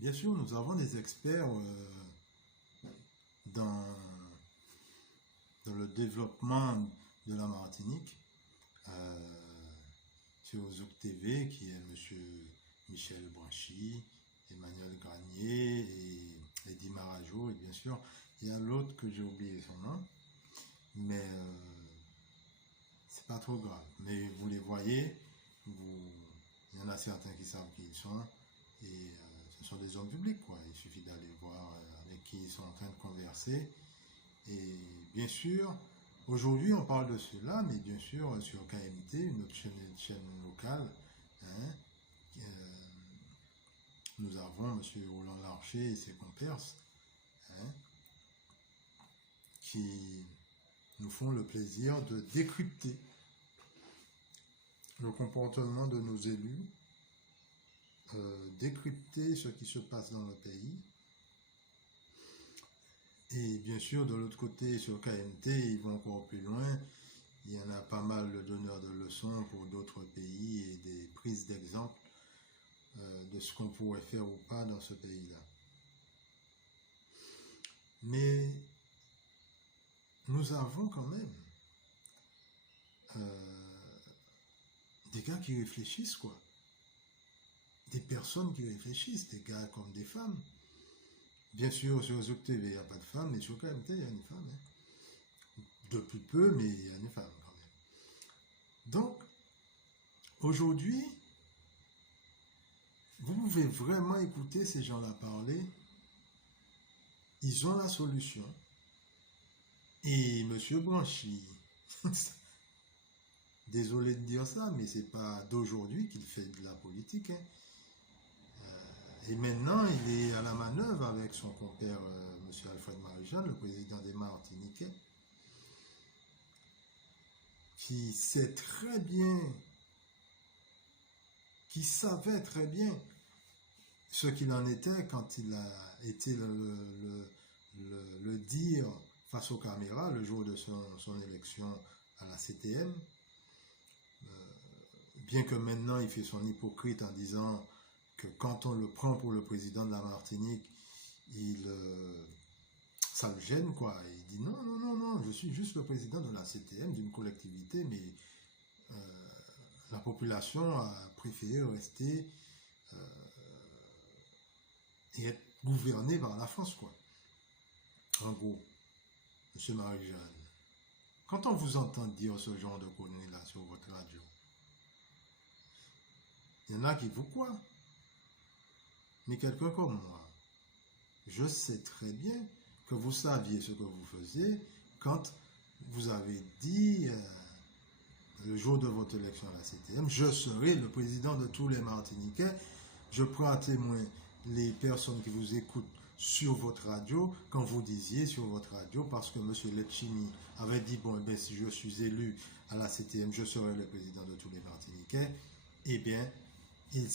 Bien sûr, nous avons des experts dans, dans le développement de la Martinique sur Zouk TV, qui est M. Michel Branchy, Emmanuel Granier et Eddie Marajo. Et bien sûr, il y a l'autre que j'ai oublié son nom, mais c'est pas trop grave. Mais vous les voyez, il y en a certains qui savent qui ils sont, et ce sont des hommes publics, quoi. Il suffit d'aller voir avec qui ils sont en train de converser. Et bien sûr, aujourd'hui on parle de cela, mais bien sûr sur KMT, une autre chaîne locale, hein, nous avons M. Roland Larcher et ses compères, hein, qui nous font le plaisir de décrypter le comportement de nos élus, décrypter ce qui se passe dans le pays. Et bien sûr, de l'autre côté, sur KMT, ils vont encore plus loin. Il y en a pas mal de donneurs de leçons pour d'autres pays et des prises d'exemple de ce qu'on pourrait faire ou pas dans ce pays-là. Mais nous avons quand même des gars qui réfléchissent, quoi. Des personnes qui réfléchissent, des gars comme des femmes. Bien sûr, sur Zouk TV, il n'y a pas de femmes, mais sur KMT, il y a une femme. Hein. Depuis peu, mais il y a une femme quand même. Donc, aujourd'hui, vous pouvez vraiment écouter ces gens-là parler. Ils ont la solution. Et M. Branchy, désolé de dire ça, mais c'est pas d'aujourd'hui qu'il fait de la politique. Hein. Et maintenant, il est à la manœuvre avec son compère, M. Alfred Marie-Jeanne, le président des Martiniquais, qui sait très bien, qui savait très bien ce qu'il en était quand il a été le dire face aux caméras le jour de son élection à la CTM. Bien que maintenant il fait son hypocrite en disant que quand on le prend pour le président de la Martinique, ça le gêne, quoi. Il dit non, non, non, non, je suis juste le président de la CTM, d'une collectivité, mais la population a préféré rester et être gouvernée par la France, quoi. En gros, M. Marie-Jeanne, quand on vous entend dire ce genre de conneries-là sur votre radio, il y en a qui vous croient. Mais quelqu'un comme moi, je sais très bien que vous saviez ce que vous faisiez quand vous avez dit le jour de votre élection à la CTM, je serai le président de tous les Martiniquais. Je prends à témoin les personnes qui vous écoutent sur votre radio, quand vous disiez sur votre radio, parce que M. Letchini avait dit, bon, eh bien, si je suis élu à la CTM, je serai le président de tous les Martiniquais, eh bien, il ne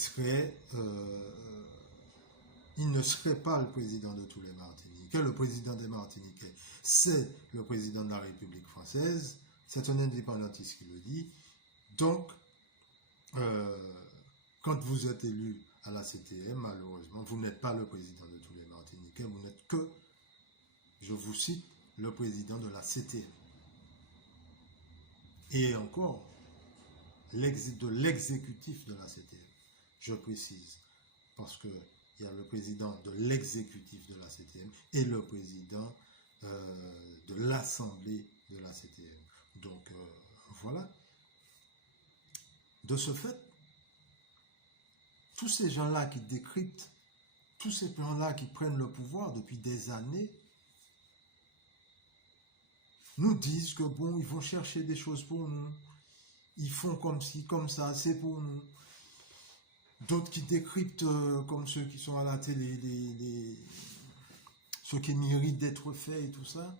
serait pas le président de tous les Martiniquais. Le président des Martiniquais, c'est le président de la République française. C'est un indépendantiste qui le dit. Donc, quand vous êtes élu à la CTM, malheureusement, vous n'êtes pas le président de tous les Martiniquais, vous n'êtes que, je vous cite, le président de la CTM. Et encore, de l'exécutif de la CTM. Je précise, parce que il y a le président de l'exécutif de la CTM et le président de l'Assemblée de la CTM. Donc, voilà. De ce fait, tous ces gens-là qui décryptent, tous ces gens-là qui prennent le pouvoir depuis des années, nous disent que bon, ils vont chercher des choses pour nous, ils font comme ci, comme ça, c'est pour nous. D'autres qui décryptent comme ceux qui sont à la télé, ceux qui méritent d'être faits et tout ça.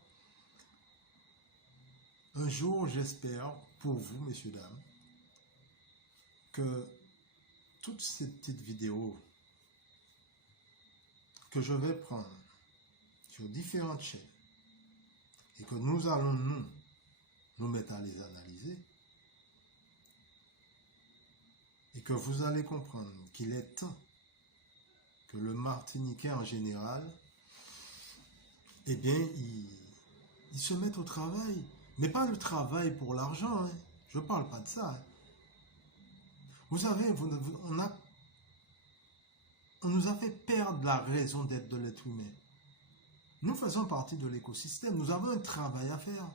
Un jour, j'espère, pour vous, messieurs, dames, que toutes ces petites vidéos que je vais prendre sur différentes chaînes et que nous allons nous mettre à les analyser, et que vous allez comprendre qu'il est temps que le Martiniquais en général, eh bien, ils se mettent au travail. Mais pas le travail pour l'argent, hein. Je ne parle pas de ça, hein. Vous savez, on nous a fait perdre la raison d'être de l'être humain. Nous faisons partie de l'écosystème, nous avons un travail à faire.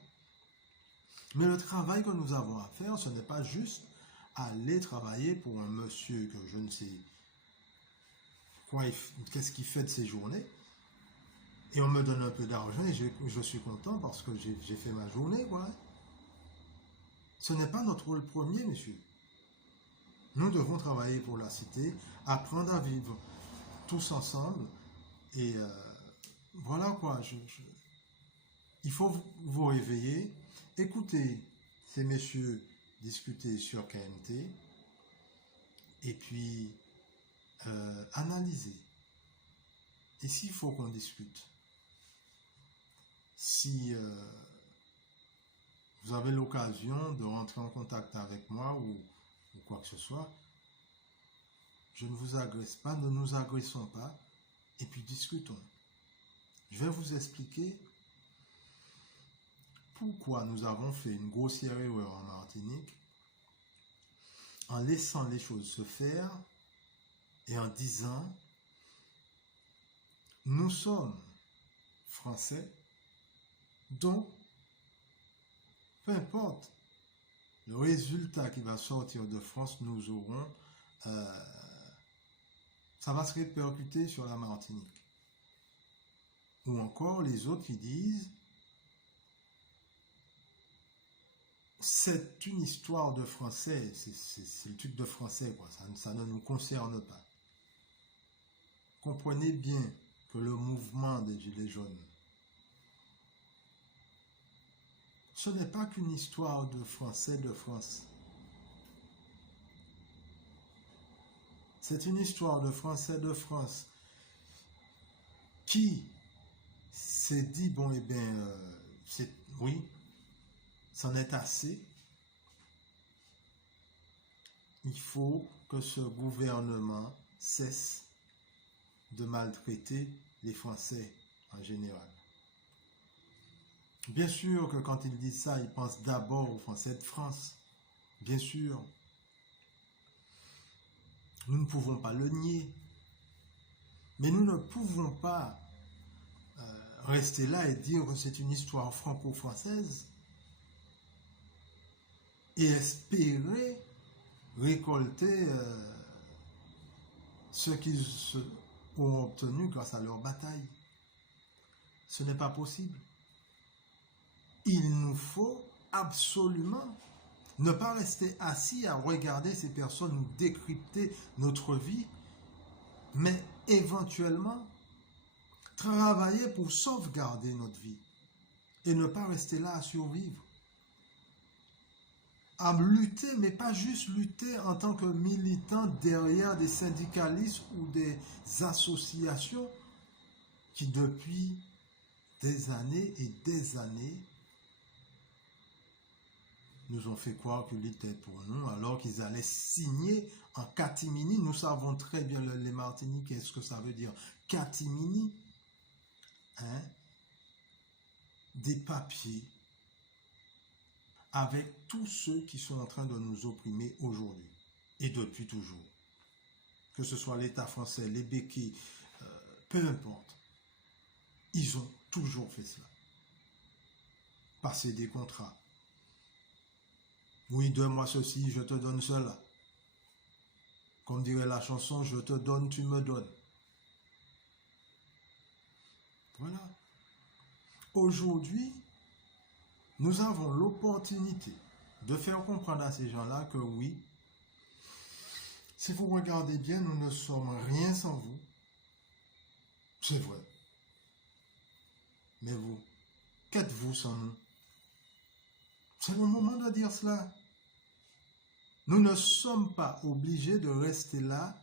Mais le travail que nous avons à faire, ce n'est pas juste aller travailler pour un monsieur que je ne sais quoi, qu'est-ce qu'il fait de ses journées, et on me donne un peu d'argent et je suis content parce que j'ai fait ma journée, quoi. Ce n'est pas notre rôle premier, monsieur. Nous devons travailler pour la cité, apprendre à vivre tous ensemble, et voilà quoi. Il faut vous réveiller, écouter ces messieurs discuter sur KMT, et puis analyser. Et s'il faut qu'on discute, si vous avez l'occasion de rentrer en contact avec moi ou quoi que ce soit, je ne vous agresse pas, ne nous agressons pas, et puis discutons. Je vais vous expliquer pourquoi nous avons fait une grossière erreur en Martinique en laissant les choses se faire et en disant nous sommes français, donc peu importe le résultat qui va sortir de France, nous aurons, ça va se répercuter sur la Martinique. Ou encore les autres qui disent c'est une histoire de français, c'est le truc de français, quoi. Ça ne nous concerne pas. Comprenez bien que le mouvement des Gilets jaunes, ce n'est pas qu'une histoire de Français de France. C'est une histoire de Français de France qui s'est dit, bon, eh bien, oui, c'en est assez. Il faut que ce gouvernement cesse de maltraiter les Français en général. Bien sûr que quand ils disent ça, ils pensent d'abord aux Français de France. Bien sûr. Nous ne pouvons pas le nier. Mais nous ne pouvons pas rester là et dire que c'est une histoire franco-française et espérer récolter ce qu'ils ont obtenu grâce à leur bataille. Ce n'est pas possible. Il nous faut absolument ne pas rester assis à regarder ces personnes nous décrypter notre vie, mais éventuellement travailler pour sauvegarder notre vie et ne pas rester là à survivre. À lutter, mais pas juste lutter en tant que militant derrière des syndicalistes ou des associations qui depuis des années et des années nous ont fait croire qu'ils étaient pour nous alors qu'ils allaient signer en catimini. Nous savons très bien les Martiniquais, qu'est-ce que ça veut dire catimini, hein? Des papiers avec tous ceux qui sont en train de nous opprimer aujourd'hui et depuis toujours. Que ce soit l'État français, les béquilles, peu importe. Ils ont toujours fait cela. Passer des contrats. Oui, donne-moi ceci, je te donne cela. Comme dirait la chanson, je te donne, tu me donnes. Voilà. Aujourd'hui, nous avons l'opportunité de faire comprendre à ces gens-là que oui, si vous regardez bien, nous ne sommes rien sans vous. C'est vrai. Mais vous, qu'êtes-vous sans nous? C'est le moment de dire cela. Nous ne sommes pas obligés de rester là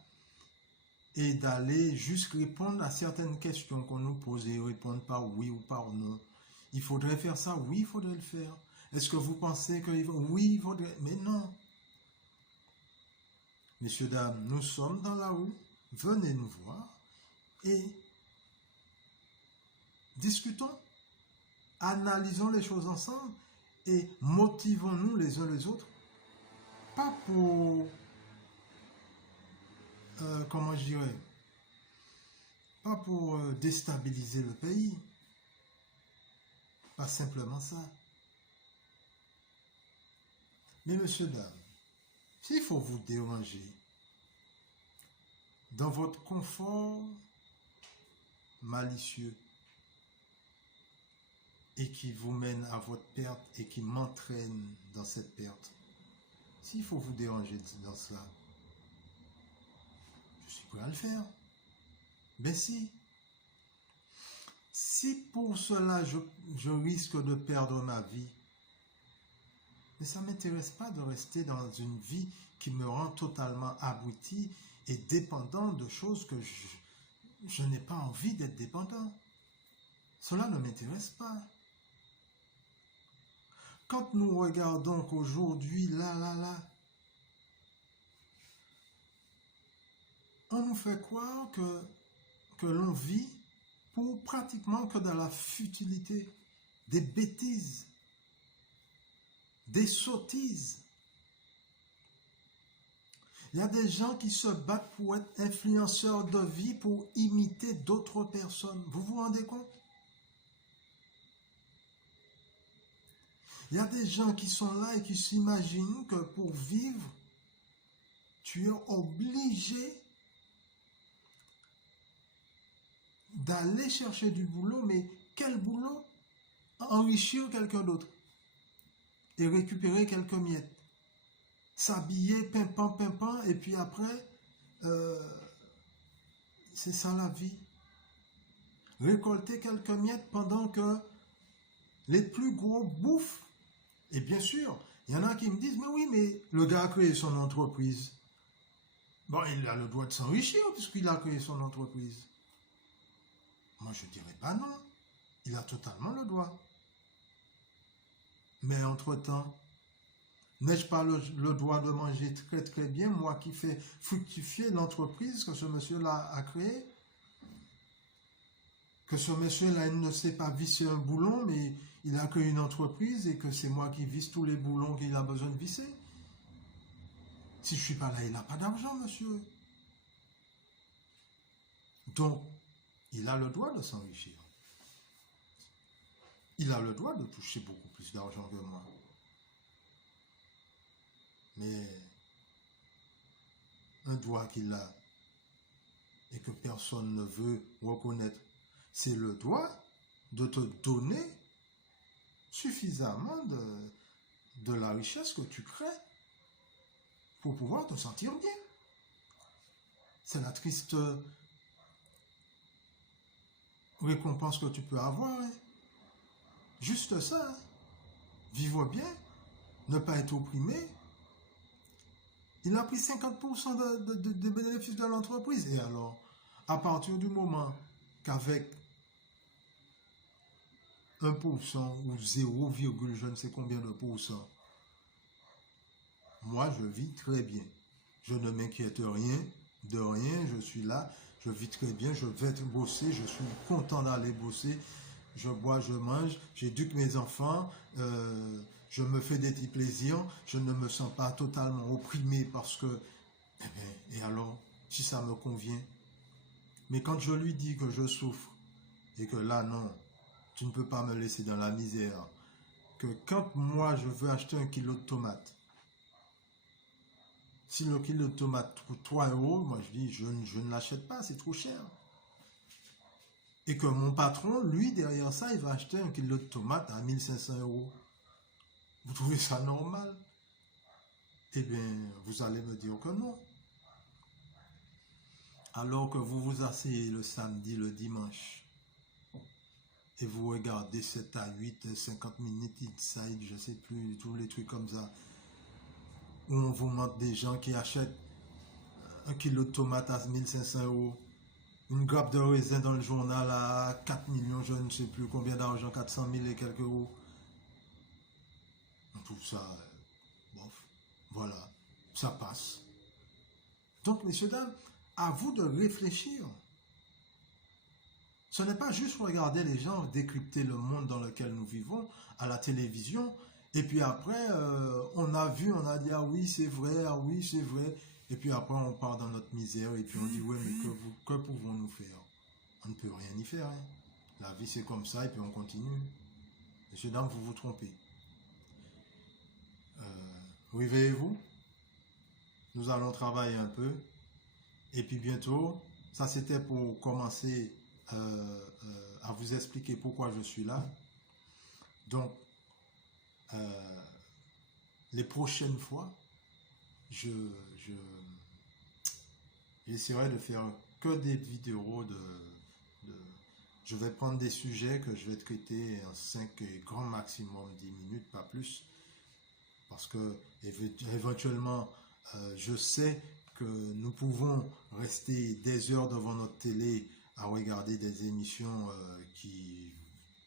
et d'aller juste répondre à certaines questions qu'on nous pose et répondre par oui ou par non. Il faudrait faire ça, oui, il faudrait le faire. Est-ce que vous pensez que oui, il faudrait... Mais non. Messieurs, dames, nous sommes dans la rue, venez nous voir et discutons, analysons les choses ensemble et motivons-nous les uns les autres, pas pour, comment je dirais, pas pour déstabiliser le pays, pas simplement ça. Mais messieurs, dames, s'il faut vous déranger dans votre confort malicieux et qui vous mène à votre perte et qui m'entraîne dans cette perte, s'il faut vous déranger dans cela, je suis prêt à le faire. Mais si pour cela je risque de perdre ma vie, mais ça ne m'intéresse pas de rester dans une vie qui me rend totalement abruti et dépendant de choses que je n'ai pas envie d'être dépendant. Cela ne m'intéresse pas. Quand nous regardons qu'aujourd'hui, là, on nous fait croire que l'on vit pour pratiquement que dans la futilité, des bêtises, des sottises. Il y a des gens qui se battent pour être influenceurs de vie, pour imiter d'autres personnes. Vous vous rendez compte? Il y a des gens qui sont là et qui s'imaginent que pour vivre, tu es obligé d'aller chercher du boulot, mais quel boulot? Enrichir quelqu'un d'autre et récupérer quelques miettes. S'habiller, pimpant, et puis après, c'est ça la vie. Récolter quelques miettes pendant que les plus gros bouffent. Et bien sûr, il y en a qui me disent, mais oui, mais le gars a créé son entreprise. Bon, il a le droit de s'enrichir puisqu'il a créé son entreprise. Moi, je ne dirais pas non. Il a totalement le droit. Mais entre-temps, n'ai-je pas le droit de manger très très bien, moi qui fais fructifier l'entreprise que ce monsieur-là a créée? Que ce monsieur-là, il ne sait pas visser un boulon, mais il a créé une entreprise et que c'est moi qui visse tous les boulons qu'il a besoin de visser. Si je ne suis pas là, il n'a pas d'argent, monsieur. Donc, il a le droit de s'enrichir. Il a le droit de toucher beaucoup plus d'argent que moi. Mais un droit qu'il a et que personne ne veut reconnaître, c'est le droit de te donner suffisamment de la richesse que tu crées pour pouvoir te sentir bien. C'est la triste récompense que tu peux avoir. Hein. Juste ça. Hein. Vivre bien, ne pas être opprimé. Il a pris 50% des bénéfices de l'entreprise. Et alors, à partir du moment qu'avec 1% ou 0, je ne sais combien de pourcents, moi je vis très bien. Je ne m'inquiète de rien, je suis là, je vis très bien, je vais bosser, je suis content d'aller bosser, je bois, je mange, j'éduque mes enfants, je me fais des petits plaisirs, je ne me sens pas totalement opprimé parce que, et alors, si ça me convient. Mais quand je lui dis que je souffre et que là, non, tu ne peux pas me laisser dans la misère, que quand moi je veux acheter 1 kilo de tomates, si le kilo de tomates coûte 3 euros, moi je dis je ne l'achète pas, c'est trop cher. Et que mon patron, lui, derrière ça, il va acheter 1 kilo de tomates à 1500 euros. Vous trouvez ça normal? Eh bien, vous allez me dire que non. Alors que vous vous asseyez le samedi, le dimanche, et vous regardez 7 à 8, 50 minutes, inside, je ne sais plus, tous les trucs comme ça, où on vous montre des gens qui achètent 1 kilo de tomates à 1500 euros, une grappe de raisin dans le journal à 4 millions, je ne sais plus combien d'argent, 400 000 et quelques euros. On trouve ça, bof, voilà, ça passe. Donc, messieurs, dames, à vous de réfléchir. Ce n'est pas juste regarder les gens décrypter le monde dans lequel nous vivons à la télévision, et puis après, on a vu, on a dit, ah oui, c'est vrai, ah oui, c'est vrai, et puis après, on part dans notre misère, et puis on dit, ouais, mais que pouvons-nous faire? On ne peut rien y faire, hein. La vie, c'est comme ça, et puis on continue. Monsieur, dame, vous vous trompez. Réveillez-vous, nous allons travailler un peu, et puis bientôt, ça c'était pour commencer à vous expliquer pourquoi je suis là. Donc, les prochaines fois, j'essaierai de faire que des vidéos je vais prendre des sujets que je vais traiter en 5 et grand maximum 10 minutes, pas plus. Parce que éventuellement, je sais que nous pouvons rester des heures devant notre télé à regarder des émissions qui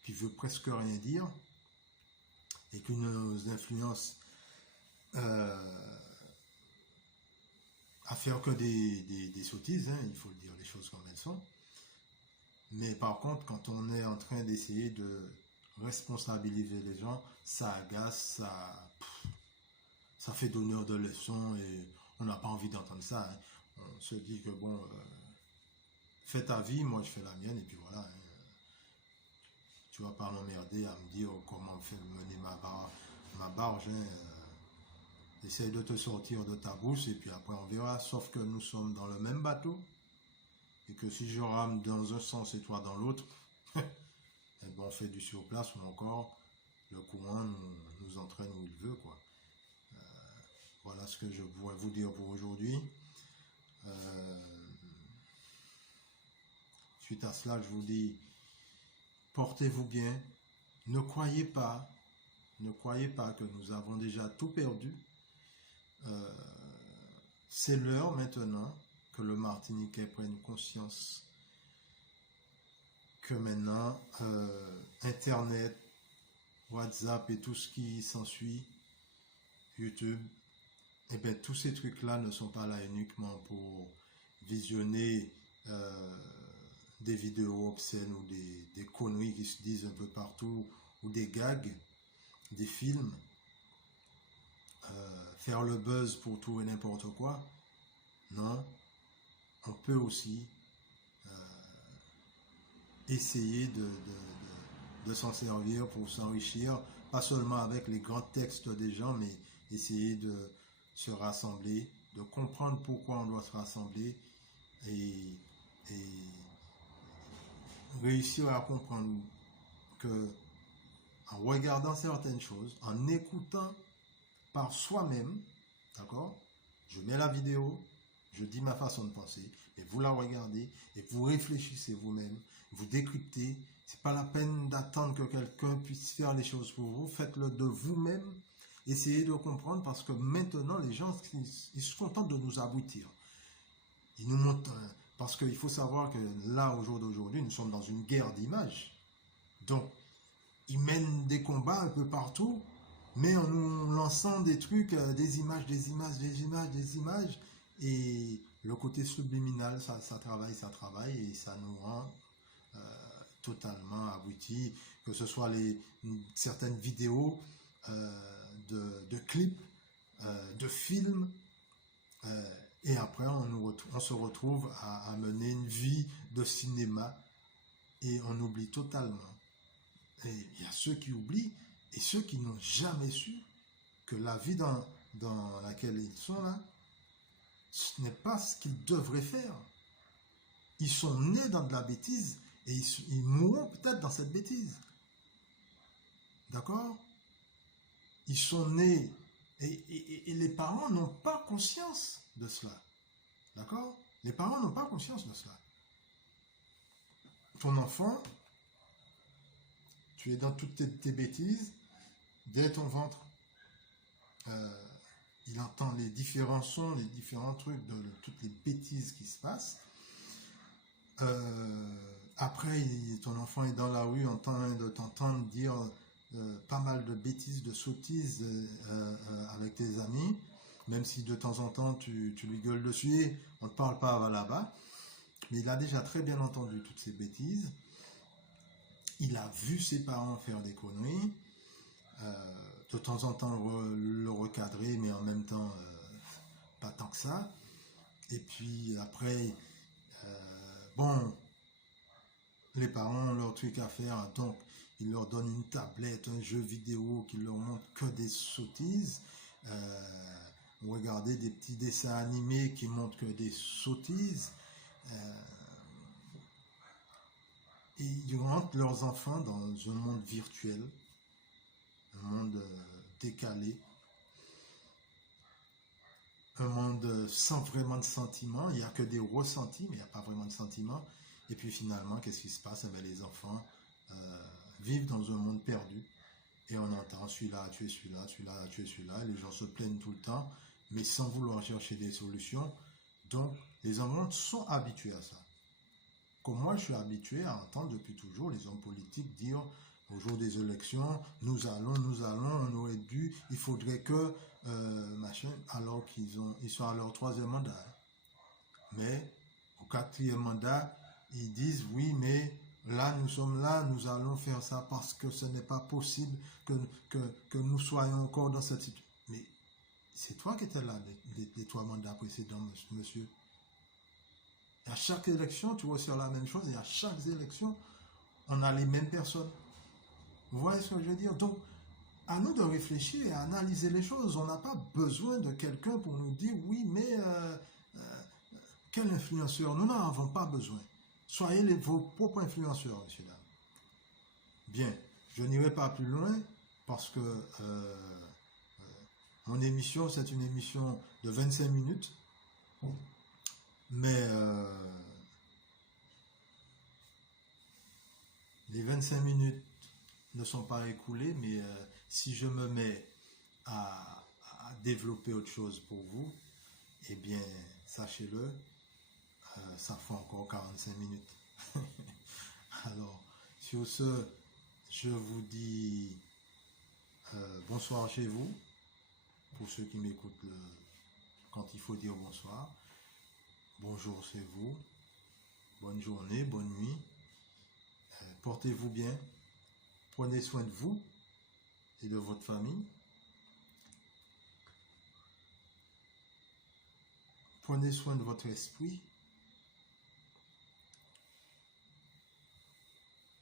ne veulent presque rien dire et qui nous influencent à faire que des sottises, hein, il faut le dire les choses comme elles sont. Mais par contre, quand on est en train d'essayer de responsabiliser les gens, ça agace, ça fait donneur de leçons et on n'a pas envie d'entendre ça. Hein. On se dit que bon, fais ta vie, moi je fais la mienne et puis voilà. Hein. Tu vas pas m'emmerder à me dire comment mener ma barge. Hein. Essaye de te sortir de ta bouche et puis après on verra. Sauf que nous sommes dans le même bateau et que si je rame dans un sens et toi dans l'autre, eh ben on fait du surplace ou encore le courant nous entraîne où il veut, quoi. Voilà ce que je pourrais vous dire pour aujourd'hui. Suite à cela, je vous dis, portez-vous bien. Ne croyez pas que nous avons déjà tout perdu. C'est l'heure maintenant que le Martiniquais prenne conscience que maintenant, Internet, WhatsApp et tout ce qui s'ensuit, YouTube, et bien tous ces trucs-là ne sont pas là uniquement pour visionner des vidéos obscènes ou des conneries qui se disent un peu partout, ou des gags, des films, faire le buzz pour tout et n'importe quoi. Non, on peut aussi essayer de s'en servir pour s'enrichir, pas seulement avec les grands textes des gens, mais essayer de se rassembler, de comprendre pourquoi on doit se rassembler et réussir à comprendre que en regardant certaines choses, en écoutant par soi-même, d'accord, je mets la vidéo, je dis ma façon de penser, et vous la regardez, et vous réfléchissez vous-même, vous décryptez. C'est pas la peine d'attendre que quelqu'un puisse faire les choses pour vous, faites-le de vous-même, essayez de comprendre, parce que maintenant, les gens, ils se contentent de nous aboutir. Ils nous montrent, parce qu'il faut savoir que là, au jour d'aujourd'hui, nous sommes dans une guerre d'images. Donc, ils mènent des combats un peu partout, mais en nous lançant des trucs, des images, et le côté subliminal, ça travaille, et ça nous rend totalement abrutis, que ce soit certaines vidéos de clips, de films, et après on se retrouve à mener une vie de cinéma, et on oublie totalement. Et il y a ceux qui oublient, et ceux qui n'ont jamais su que la vie dans laquelle ils sont là, ce n'est pas ce qu'ils devraient faire. Ils sont nés dans de la bêtise, et ils mourront peut-être dans cette bêtise. D'accord? Ils sont nés, et les parents n'ont pas conscience de cela. D'accord? Les parents n'ont pas conscience de cela. Ton enfant, tu es dans toutes tes bêtises, dès ton ventre, il entend les différents sons, les différents trucs de toutes les bêtises qui se passent. Après, ton enfant est dans la rue en train de t'entendre dire pas mal de bêtises, de sottises avec tes amis, même si de temps en temps tu lui gueules dessus, et on ne te parle pas là-bas, mais il a déjà très bien entendu toutes ces bêtises. il a vu ses parents faire des conneries, de temps en temps le recadrer, mais en même temps, pas tant que ça. Et puis après, bon, les parents ont leur truc à faire, donc ils leur donnent une tablette, un jeu vidéo qui leur montre que des sottises. Regardez des petits dessins animés qui montrent que des sottises. Et ils rentrent leurs enfants dans un monde virtuel, un monde décalé, un monde sans vraiment de sentiments. Il n'y a que des ressentis, mais il n'y a pas vraiment de sentiments. Et puis finalement, qu'est-ce qui se passe? Les enfants vivent dans un monde perdu. Et on entend celui-là a tué celui-là, celui-là a tué celui-là. Les gens se plaignent tout le temps, mais sans vouloir chercher des solutions. Donc, les enfants sont habitués à ça. Comme moi, je suis habitué à entendre depuis toujours les hommes politiques dire au jour des élections, nous allons, on aurait dû, il faudrait que, machin, alors ils sont à leur 3e mandat. Mais au 4e mandat, ils disent oui, mais là, nous sommes là, nous allons faire ça parce que ce n'est pas possible que nous soyons encore dans cette situation. Mais c'est toi qui étais là les 3 mandats précédents, monsieur. À chaque élection, tu vois sur la même chose, et à chaque élection, on a les mêmes personnes. Vous voyez ce que je veux dire? Donc, à nous de réfléchir et à analyser les choses. On n'a pas besoin de quelqu'un pour nous dire oui, mais quel influenceur? Nous n'en avons pas besoin. Soyez vos propres influenceurs, monsieur là. Bien, je n'irai pas plus loin parce que mon émission, c'est une émission de 25 minutes. Mais les 25 minutes ne sont pas écoulées, mais si je me mets à développer autre chose pour vous, eh bien, sachez-le, ça fait encore 45 minutes. Alors, sur ce, je vous dis bonsoir chez vous, pour ceux qui m'écoutent quand il faut dire bonsoir. Bonjour chez vous, bonne journée, bonne nuit, portez-vous bien, prenez soin de vous et de votre famille, prenez soin de votre esprit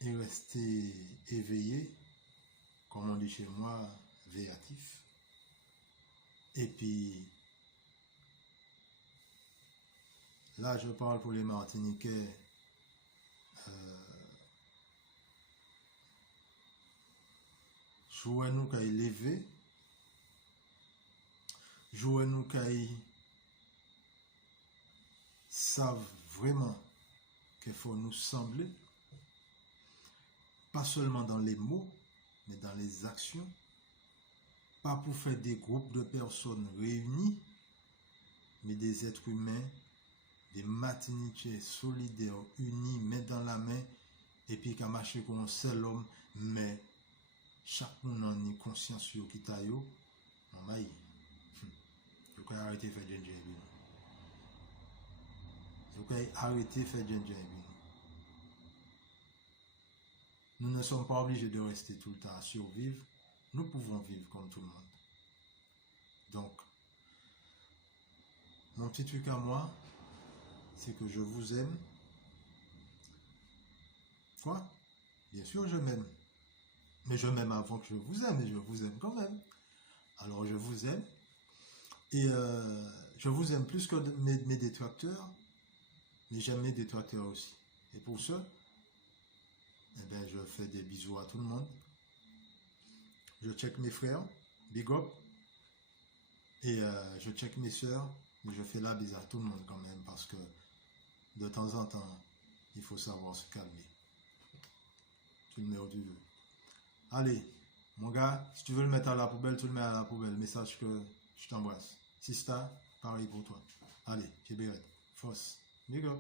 et restez éveillé, comme on dit chez moi, véatif. Et puis, là je parle pour les Martiniquais, jouez-nous qu'à y lever, jouez-nous qu'à y savent vraiment qu'il faut nous sembler, pas seulement dans les mots, mais dans les actions, pas pour faire des groupes de personnes réunis, mais des êtres humains, des Martiniquais solidaires, unis, main dans la main, et puis qu'à marcher comme un seul homme, mais chaque monde en est conscient sur qui t'a yo, non maï. Vous pouvez arrêter de faire ginger beer. Vous pouvez arrêter de faire ginger beer. Nous ne sommes pas obligés de rester tout le temps à survivre. Nous pouvons vivre comme tout le monde. Donc, mon petit truc à moi, c'est que je vous aime. Quoi? Bien sûr, je m'aime. Mais je m'aime avant que je vous aime, et je vous aime quand même. Alors, je vous aime. Et je vous aime plus que mes détracteurs, mais j'aime mes détracteurs aussi. Et pour ça, eh bien, je fais des bisous à tout le monde. Je check mes frères, big up. Et je check mes soeurs, mais je fais la bise à tout le monde quand même, parce que de temps en temps, il faut savoir se calmer. Tu le mets où tu veux. Allez, mon gars, si tu veux le mettre à la poubelle, tu le mets à la poubelle. Mais sache que je t'embrasse. Sista, pareil pour toi. Allez, Kébéret, Foss, big up.